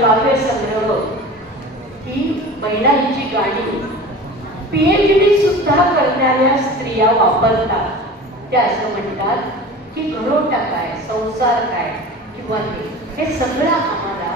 काव्य संग्रह. ही महिलांची गाणी पीएचडी सुद्धा करणाऱ्या स्त्रिया वापरतात. त्या असं म्हणतात की घरोटा काय संसार काय किंवा हे हे सगळं आम्हाला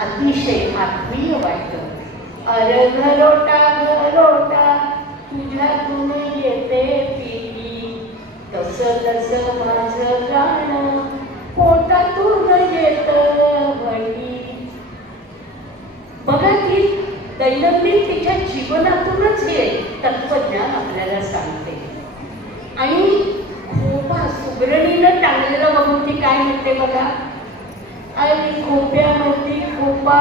अतिशय आत्मीय वाटतं. अरे घरोटा घरोटा तुझ्यातून येते पिली. तस तस माझं गाणं पोटातून येत वणी बघा की दैनंदिन तिच्या जीवनातूनच हे तत्वज्ञान आपल्याला सांगते. आणि खोपा सुगरणीनं टांगलेलं बघून ती काय म्हणते बघा? आणि खोप्यामध्ये खोपा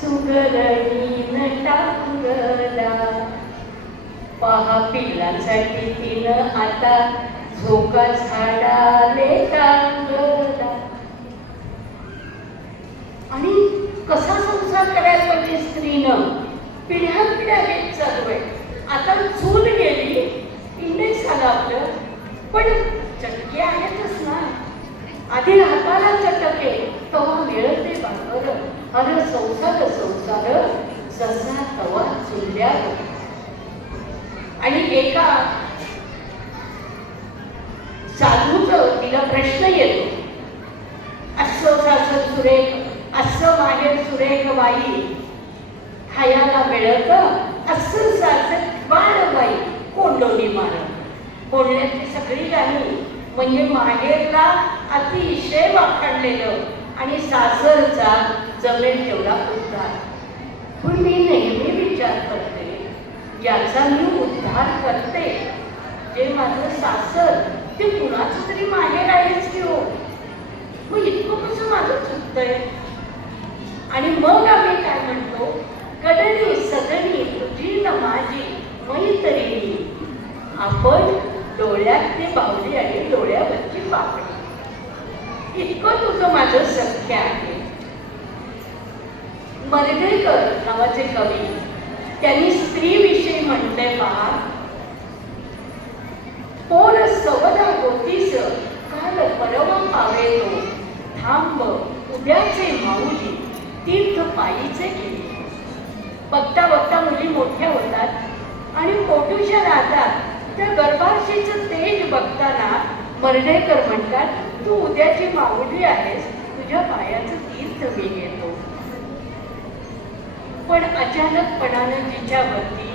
सुगरणीनं टांगला. पहा पिल्लांसाठी तिनं आता झोका झाडाले टांगला आणि कसा संसार करायला पाहिजे स्त्रीनं पिढ्या पिढ्या हेच चालू आहे आता चूल गेली इंडेक्स आलं आपलं पण चटके आहेतच ना आधी हाताला चटके तेव्हा मिळते बाकर अरे संसार संसार जसा तवा चुल्यावर आणि एका साधूच तिला प्रश्न येतो. असं सासर सुरेख असं माहेर सुरेख बाई. खायाला मिळत असं सासर बाळ बाई. कोंडोनी मार कोंडण्याची सगळी गाणी म्हणजे माहेरला अतिशय वाकडलेलं आणि सासरचा जमेल तेवढा उद्धार. पण मी नेहमी विचार करते याचा मी उद्धार करते. जे माझं सासर ते कुणाचं तरी माहेर आहेच की हो? मग इतकं कसं माझं चुकतंय? आणि मग आम्ही काय म्हणतो? कडणी सदनी तुझी न माझी मैत्रिणी. आपण डोळ्यात ते बाहुली आणि डोळ्यावरची पापडी. इतकं तुझं माझं सख्य आहे. मर्ढेकर नावाचे कवी. त्यांनी स्त्रीविषयी म्हणते पहा. पोर सवदा गोतीस काल परवा पावे तो. थांब उद्याचे माऊली तीर्थ पायीचे गेले. बघता बघता मुली मोठ्या होतात आणि पोटूच्या राहतात त्या गर्भाशीचं तेज बघताना मरणेकर म्हणतात तू उद्याची माऊली आहेस तुझ्या पायाचं तीर्थ मी घेतो. पण अचानकपणानं तिच्यावरती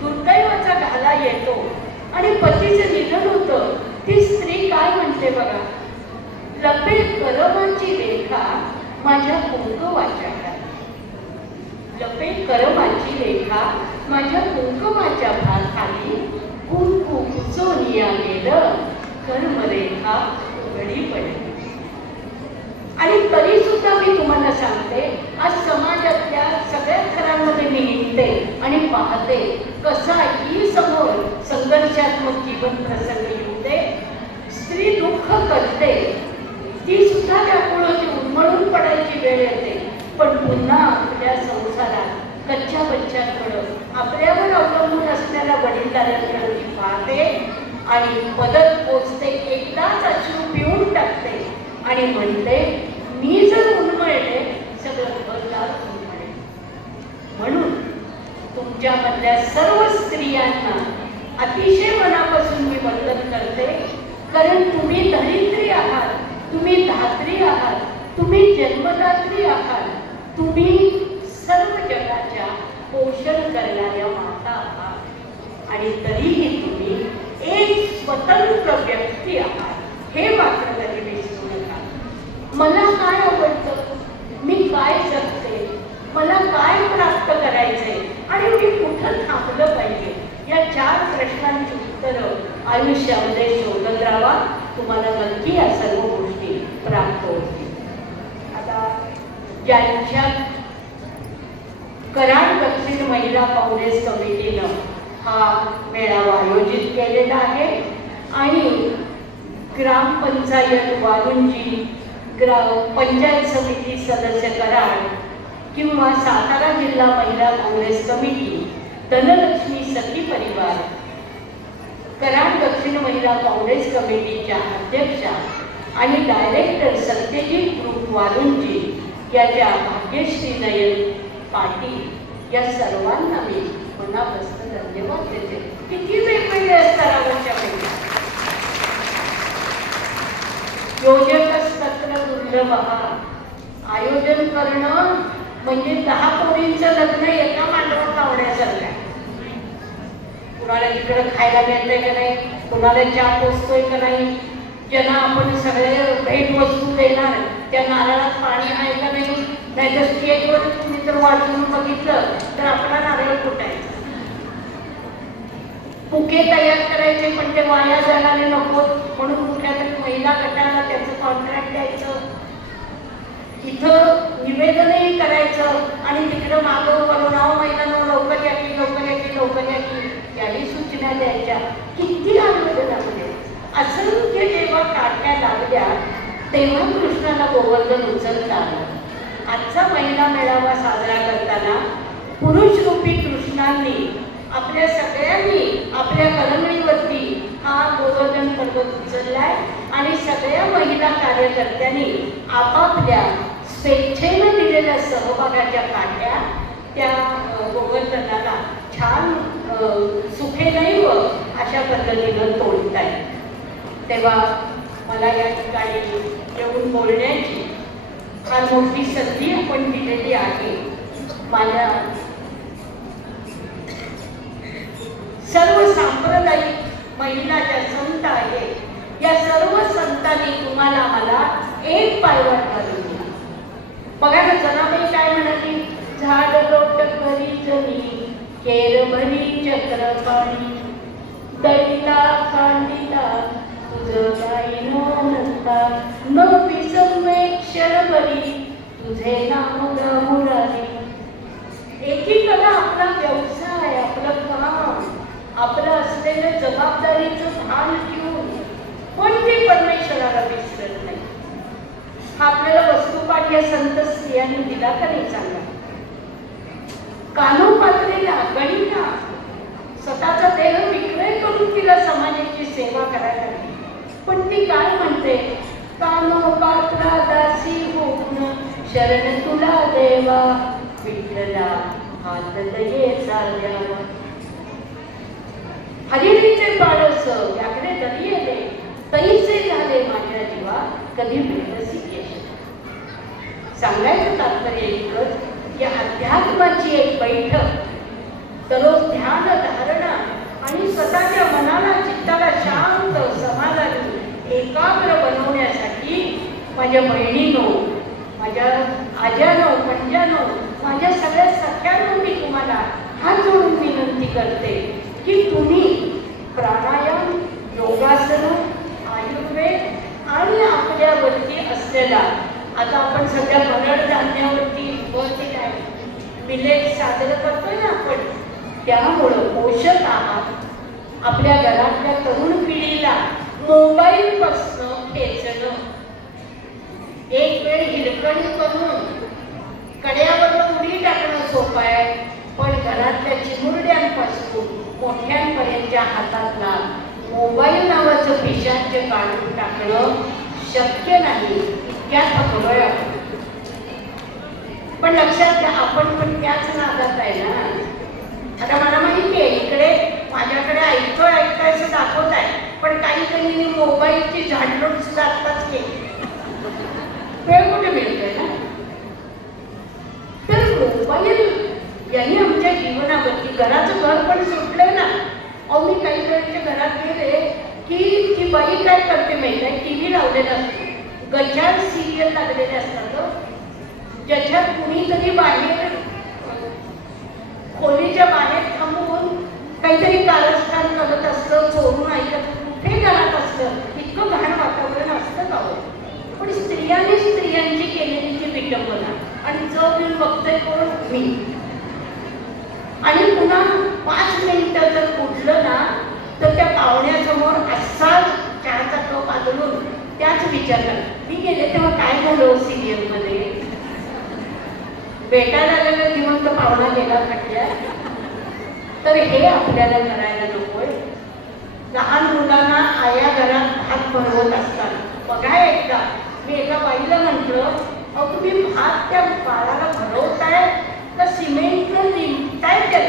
दुर्दैवाचा घाला येतो आणि पतीचं निधन होतं. ती स्त्री काय म्हणते बघा? लपे करमाची रेखा माझ्या कुंकवाच्या लपे करमाची रेखा माझ्या कुंकुमाच्या खाली कुंकू सोनिया गेलं. कर्मरेखा उघडी पडली. आणि तरी सुद्धा मी तुम्हाला सांगते आज समाजातल्या सगळ्या मी निघते आणि पाहते कसाही समोर संघर्षात्मक जीवन प्रसंग येते स्त्री दुःख करते ती सुद्धा त्या कुळाची उन्मळून पडायची वेळ येते. पण पुन्हा आपल्या संसारात कच्च्या बच्च्यांकडं आपल्यावर अवलंबून असणाऱ्या वडीलधाऱ्यांकडे ती पाहते आणि मदत पोचते एकदाच अश्रू पिऊन टाकते आणि म्हणते मी जर उन्मळले सगळं घरदार उन्मळेल म्हणून ज्यामधल्या सर्व स्त्रियांना अतिशय मनापासून मी वंदन करते कारण तुम्ही दरिद्री आहात तुम्ही धात्री आहात तुम्ही जन्मदात्री आहात तुम्ही सर्व जगाच्या पोषण करणाऱ्या माता आहात आणि तरीही तुम्ही एक स्वतंत्र व्यक्ती आहात हे मात्र कधी विसरू नका मला काय आवडतं मी काय जगते मला काय प्राप्त करायचंय आणि मी कुठं थांबलं पाहिजे या चार प्रश्नांची उत्तरं आयुष्यामध्ये शोधत राहा तुम्हाला नक्की या सर्व गोष्टी प्राप्त होतील. आता ज्यांच्या कराड दक्षिण महिला काँग्रेस कमिटीनं हा मेळावा आयोजित केलेला आहे आणि ग्रामपंचायत वाळुंजी ग्रा पंचायत समिती सदस्य कराड किंवा सातारा जिल्हा महिला काँग्रेस कमिटी धनलक्ष्मी सखी परिवार कराड दक्षिण महिला काँग्रेस कमिटीच्या अध्यक्षा आणि डायरेक्टर सत्यजित ग्रुप वारुंजी याच्या भाग्यश्री नयन पाटील या सर्वांना मी मनापासून धन्यवाद देते. किती वेगवेगळे स्तरावरच्या महिला योजक सत्र दुर्लभ. आयोजन करणं म्हणजे दहा कोटींचं लग्न एका मांडवात लावण्यासारखं आहे. कुणाला इकडं खायला मिळतंय का नाही? कुणाला चहा पोचतोय का नाही? ज्यांना आपण सगळे भेटवस्तू देणार त्या नारळात पाणी आहे का नाही? नाहीतर स्टेजवर तुम्ही जर वाचून बघितलं तर आपला नारळ फुटायचा बुके तयार करायचे पण ते वाया जाणारे नको. म्हणून कुठल्या तरी महिला गटाला त्याचं कॉन्ट्रॅक्ट द्यायचं. इथं निवेदनही करायचं आणि तिकडं मागं वरून नाव महिलांना लवकर या की लवकर या की लवकर या की याही द्यायच्या. किती असंख्य जेव्हा काट्या लागल्या तेव्हा कृष्णाला गोवर्धन उचलता आलं. आजचा महिला मेळावा साजरा करताना पुरुष रूपी कृष्णांनी आपल्या सगळ्यांनी आपल्या कलमडीवरती हा गोवर्धन पर्वत उचललाय आणि सगळ्या महिला कार्यकर्त्यांनी आपापल्या स्वेच्छेनं दिलेल्या सहभागाच्या काट्या त्या गोवर्धनाला छान अ, सुखेनैव अशा पद्धतीनं तोडतायत तेव्हा मला या ठिकाणी येऊन बोलण्याची फार मोठी संधी आपण दिलेली आहे. माझ्या सर्व सांप्रदायिक महिला ज्या संत आहेत या सर्व संतांनी तुम्हाला मला एक पायवाट करून दिला. बघा ना जनाबाई काय म्हणाली? झाड लोट घरी जनी केरभनी चक्रपाणी दलिता पाणी दैला कांदिला तुझं काही नसता. न विसमेक्षर बरी तुझे नाम मुरारी एकीकडे आपला व्यवसाय आपलं काम आपलं असलेलं जबाबदारीचं भान ठेवून पण ते परमेश्वराला विसरत नाही? हा आपल्याला वस्तुपाठ या संत स्त्रियांनी दिला का नाही चांगला? कानोपात्रेला गणिता स्वतःचा देह विक्रय करून तिला समाजाची सेवा करायला लागली पण ती काय म्हणते? कानो पात्रा दासी होऊन शरण तुला देवा. विठ्ठला हात दये चालल्या हरिणीचे पाडस व्याकडे दरी येते तैसे झाले माझ्या जीवा कधी भेटसी सांगायचं तात्पर्य एकच या अध्यात्माची एक बैठक. दररोज ध्यान धारणा आणि स्वतःच्या मनाला चित्ताला शांत समाधानी एकाग्र बनवण्यासाठी माझ्या बहिणीनो माझ्या आज्यानो पंजानो माझ्या सगळ्या सख्यानो मी तुम्हाला हात जोडून विनंती करते की तुम्ही प्राणायाम योगासन आयुर्वेद आणि आपल्यावरती असलेला आता आपण सध्या भरड धान्यावरती वरती काय मिलेट साजरं करतोय ना आपण. त्यामुळं पोषक आहार आपल्या घरातल्या तरुण पिढीला मोबाईल पासनं खेचणं. एक वेळ हिरकणी करून कड्यावर उडी टाकणं सोपं आहे पण घरातल्या चिमुरड्यांपासून मोठ्यांपर्यंतच्या हातातला मोबाईल नावाचं पिशांचे काढून टाकणं शक्य नाही इतक्या थकलोय पण लक्षात घ्या आपण पण त्याच नादात आहे ना. आता मला माहिती आहे इकडे माझ्याकडे ऐकतोय ऐकतोय असं दाखवत आहे पण काही जणींनी मोबाईलची झाडलोट सुद्धा आत्ताच केली. वेळ कुठे मिळतोय ना? तर मोबाईल यांनी आमच्या जीवनावरती घराचं घर पण सुटलंय ना. अहो मी काही वेळेच्या घरात गेले की ती बाई काय करते माहिती आहे? टी व्ही लावलेला असतो. गजाल सिरियल लागलेले असतात. ज्याच्यात कुणीतरी बाहेर खोलीच्या बाहेर थांबून काहीतरी कारस्थान करत असतं चोरून ऐकत कुठे घरात असतं इतकं घाण वातावरण असतं का हो? पण स्त्रियांनी स्त्रियांची केलेली जी विटंबना आणि जर मी बघतोय कोण? मी. आणि पुन्हा पाच मिनिटं जर उठलं ना तर त्या पाहुण्यासमोर असा चहाचा कप आदळून त्याच विचारलं मी गेले तेव्हा काय झालं हो सिरियलमध्ये बेटा झालेला जिवंत पाहुणा गेला म्हणजे तर हे आपल्याला करायला नकोय. लहान मुलांना आया घरात भात भरवत असतात बघा एकदा मी एका बाईला म्हटलं अगदी तुम्ही भात त्या बाळाला भरवताय? तर सिमेंट लिंकताय